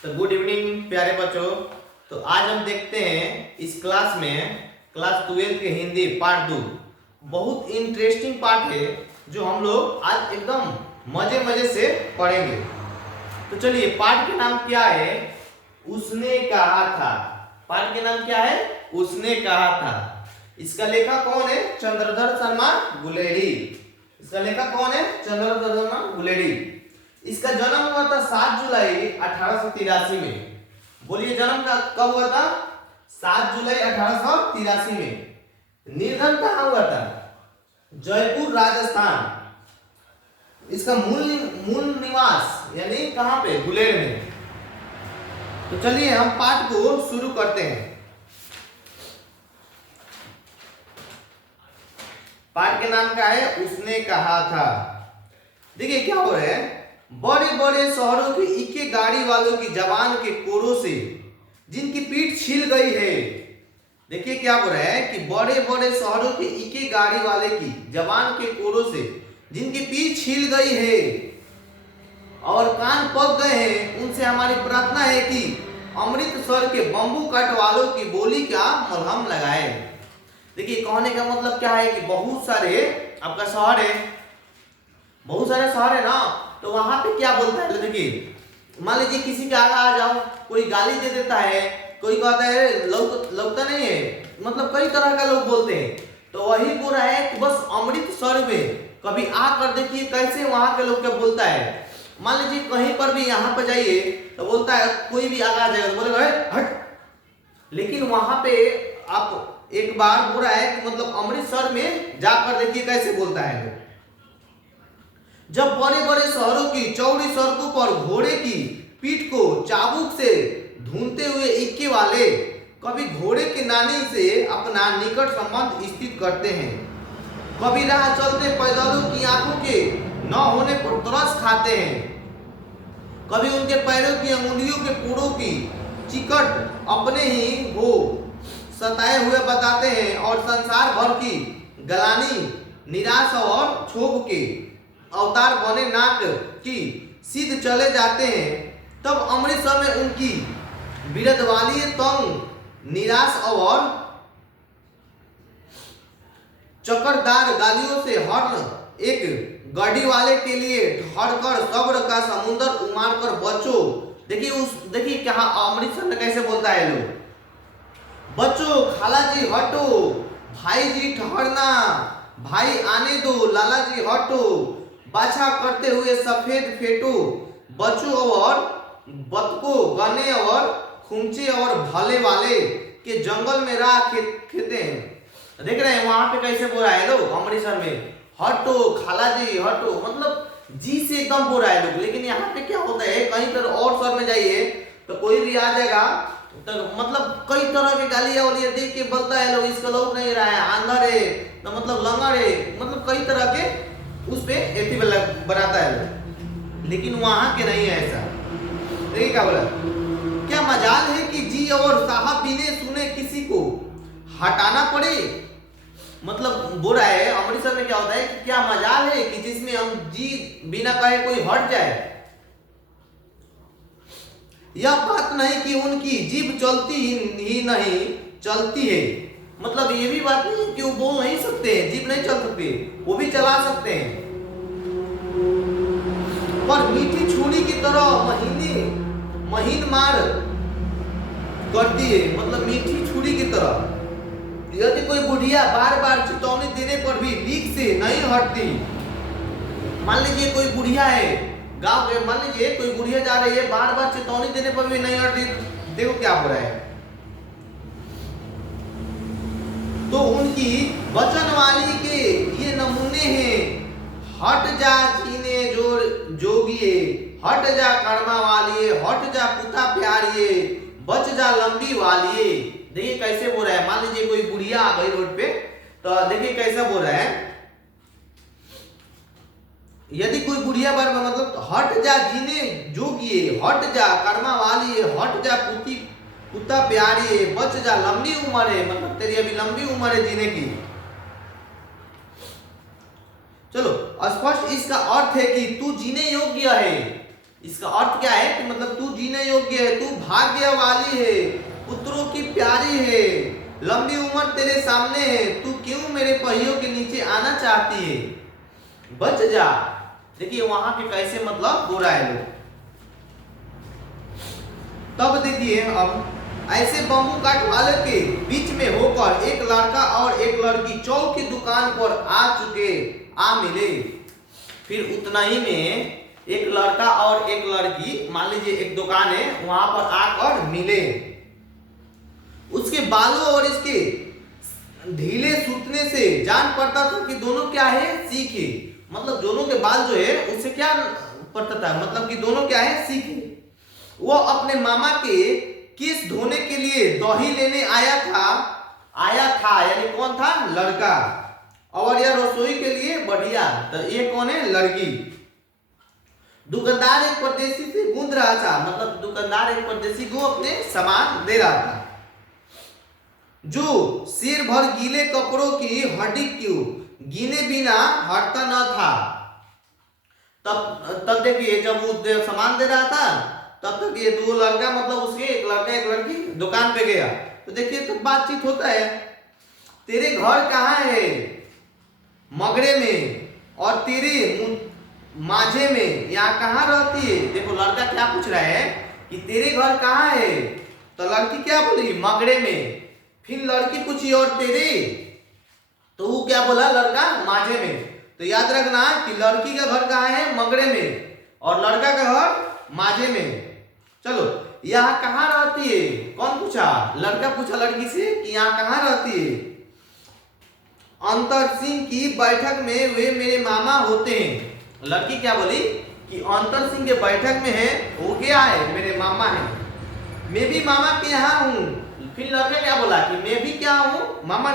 तो good evening प्यारे बच्चों। तो आज हम देखते हैं इस क्लास में क्लास 12 के हिंदी पार्ट 2। बहुत इंटरेस्टिंग पार्ट है जो हम लोग आज एकदम मजे मजे से पढ़ेंगे। तो चलिए, पार्ट के नाम क्या है? उसने कहा था। पार्ट के नाम क्या है? उसने कहा था। इसका लेखक कौन है? चंद्रधर शर्मा गुलेरी। इसका लेखक कौन है? चंद्रधर शर्मा गुलेरी। इसका जन्म हुआ था 7 जुलाई 1883 में। बोलिए, जन्म का कब हुआ था? 7 जुलाई 1883 में। निर्धन कहाँ हुआ था? जयपुर राजस्थान। इसका मूल निवास यानी कहाँ पे? गुलेर में। तो चलिए हम पाठ को शुरू करते हैं। पाठ के नाम क्या है? उसने कहा था। देखिए क्या हो रहा है, बड़े बड़े शहरों के इक्के गाड़ी वालों की जवान के कोरों से जिनकी पीठ छिल गई है। देखिए क्या हो रहा है कि बड़े बड़े शहरों के इक्के गाड़ी वाले की जवान के कोरों से जिनकी पीठ छिल गई है और कान पक गए हैं, उनसे हमारी प्रार्थना है कि अमृतसर के बम्बू कट वालों की बोली का मलहम लगाए। देखिए कहने का मतलब क्या है कि बहुत सारे आपका शहर है, बहुत सारे शहर है ना, तो वहां पे क्या बोलता है? देखिए मान लीजिए किसी के आगे आ जाओ, कोई गाली दे देता है, कोई कहता है लगता नहीं है, मतलब कई तरह का लोग बोलते हैं। तो वही बोल रहा है कि बस अमृतसर में कभी आकर देखिए कैसे वहां के लोग क्या बोलता है। मान लीजिए कहीं पर भी यहाँ पे जाइए तो बोलता है, कोई भी आगे आ जाएगा तो बोलेगा हट। लेकिन वहां पे आप एक बार बोल रहा है कि मतलब अमृतसर में जाकर देखिए कैसे बोलता है। जब बड़े बड़े शहरों की चौड़ी सड़कों पर घोड़े की पीठ को चाबुक से ढूंढते हुए इक्के वाले कभी घोड़े के नानी से अपना निकट संबंध स्थित करते हैं, कभी राह चलते पैदलों की आंखों के न होने पर तरस खाते हैं, कभी उनके पैरों की अंगुलियों के पूड़ों की चिकट अपने ही हो सताए हुए बताते हैं और संसार भर की गलानी निराश और क्षोभ के अवतार बने नाक की सीध चले जाते हैं। तब अमृतसर में उनकी बिरदवाली तंग निराश और चक्करदार गालियों से हर एक गाड़ी वाले के लिए ठहरकर सब्र का समुद्र उमार कर बचो। देखिए क्या अमृतसर में कैसे बोलता है लोग, बच्चों खाला जी हटो, भाई जी ठहरना, भाई आने दो, लाला जी हटो, बाछा करते हुए सफेद फेटो, बच्चों और बतको गने और खुमचे और भले वाले के जंगल में राह खेते हैं। देख रहे हैं वहां पे कैसे बोल रहा है लोग अमृतसर में, हटो खाला जी हटो, मतलब जी से एकदम बोल रहा है लोग। लेकिन यहाँ पे क्या होता है, कहीं पर और शहर में जाइए तो कोई भी आ जाएगा तो मतलब कई तरह के गालियां वालियां देख के बोलता है लोग, इसका लोग नहीं रहा है, आंधर है, तो मतलब लंगड़ है, मतलब कई तरह के उस पे एथी बनाता है लोग। लेकिन वहां के नहीं है ऐसा। देखिए क्या बोला, क्या मजाल है कि जी और साहब बिने सुने किसी को हटाना पड़े। मतलब बोल रहा है अमृतसर में क्या होता है कि क्या मजाल है कि जिसमें हम जी बिना कहे कोई हट जाए। यह बात नहीं कि उनकी जीभ चलती ही नहीं चलती है, मतलब ये भी बात नहीं कि वो बोल नहीं सकते हैं, जीभ नहीं चल सकती, वो भी चला सकते हैं, पर मीठी छुरी की तरह महीन मार करती है, मतलब मीठी छुरी की तरह। यदि कोई बुढ़िया बार बार चेतावनी देने पर भी लीक से नहीं हटती, मान लीजिए कोई बुढ़िया है गांव के, मान लीजिए कोई बुढ़िया जा रही है, बार बार चेतावनी देने पर भी नहीं हटती, देखो क्या हो रहा है। तो उनकी वचन वाली के ये नमूने हैं, हट जा जीने जोगिए, हट जा कर्मा वालिए, हट जा पुता प्यारिए, बच जा लंबी वालिए। देखिए कैसे बोल रहा है, मान लीजिए कोई बुढ़िया आ गई रोड पे, तो देखिए कैसा बोल रहा है, यदि कोई बुढ़िया बार मतलब हट जा जीने जोगिए, हट जा कर्मा वालिए, हट जा पुता प्यारी, बच जा लंबी उम्र है, मतलब तेरी अभी लंबी उम्र है जीने की। चलो स्पष्ट इसका अर्थ है कि तू जीने योग्य है, इसका अर्थ क्या है कि मतलब तू जीने योग्य है, तू भाग्य वाली है, पुत्रों की प्यारी है, लंबी उम्र तेरे सामने है, तू क्यों मेरे पहियों के नीचे आना चाहती है, बच जा। देखिए वहां के कैसे मतलब बोल रहा है लोग। तब देखिए अब ऐसे बम्बू काट वाले के बीच में होकर एक लड़का और एक लड़की चौक की दुकान पर आ मिले। फिर उतना ही में एक लड़का और एक लड़की, मान लीजिए एक दुकान है, वहां पर आकर मिले। उसके बालों और इसके ढीले सूतने से जान पड़ता था कि दोनों क्या है, सीखे। मतलब दोनों के बाल जो है उससे क्या पड़ता था, मतलब कि दोनों क्या है, सीखे। वो अपने मामा के केस धोने के लिए दही लेने आया था, यानी कौन था, लड़का, और यह रसोई के लिए बढ़िया, तो ये कौन है, लड़की। दुकानदार एक परदेसी से गूंद रहा था, मतलब दुकानदार एक परदेसी को अपने सामान दे रहा था, जो सिर भर गीले कपड़ों की हड्डी क्यों गिने बिना हटता न था। तब देखिए जब वो सामान दे रहा था तब तक ये दो लड़का, मतलब उसके एक लड़का एक लड़की दुकान पे गया। तो देखिए तो बातचीत होता है, तेरे घर कहाँ है, मगरे में, और तेरे माझे में, यहाँ कहाँ रहती है। देखो लड़का क्या पूछ रहा है कि तेरे घर कहाँ है, तो लड़की क्या बोली, मगरे में। फिर लड़की पूछी और तेरे, तो वो क्या बोला, लड़का माझे में। तो याद रखना कि लड़की का घर कहाँ है, मगरे में, और लड़का का घर माझे में। चलो यहाँ कहाँ रहती है, कौन पूछा, लड़का पूछा लड़की से कि यहाँ कहाँ रहती है। अंतर सिंह की बैठक में वे मेरे मामा होते हैं। लड़की क्या बोली कि अंतर सिंह के बैठक में है, वो क्या है, मेरे मामा है, मैं भी मामा के यहाँ हूँ। फिर लड़का क्या बोला कि मैं भी क्या हूँ, मामा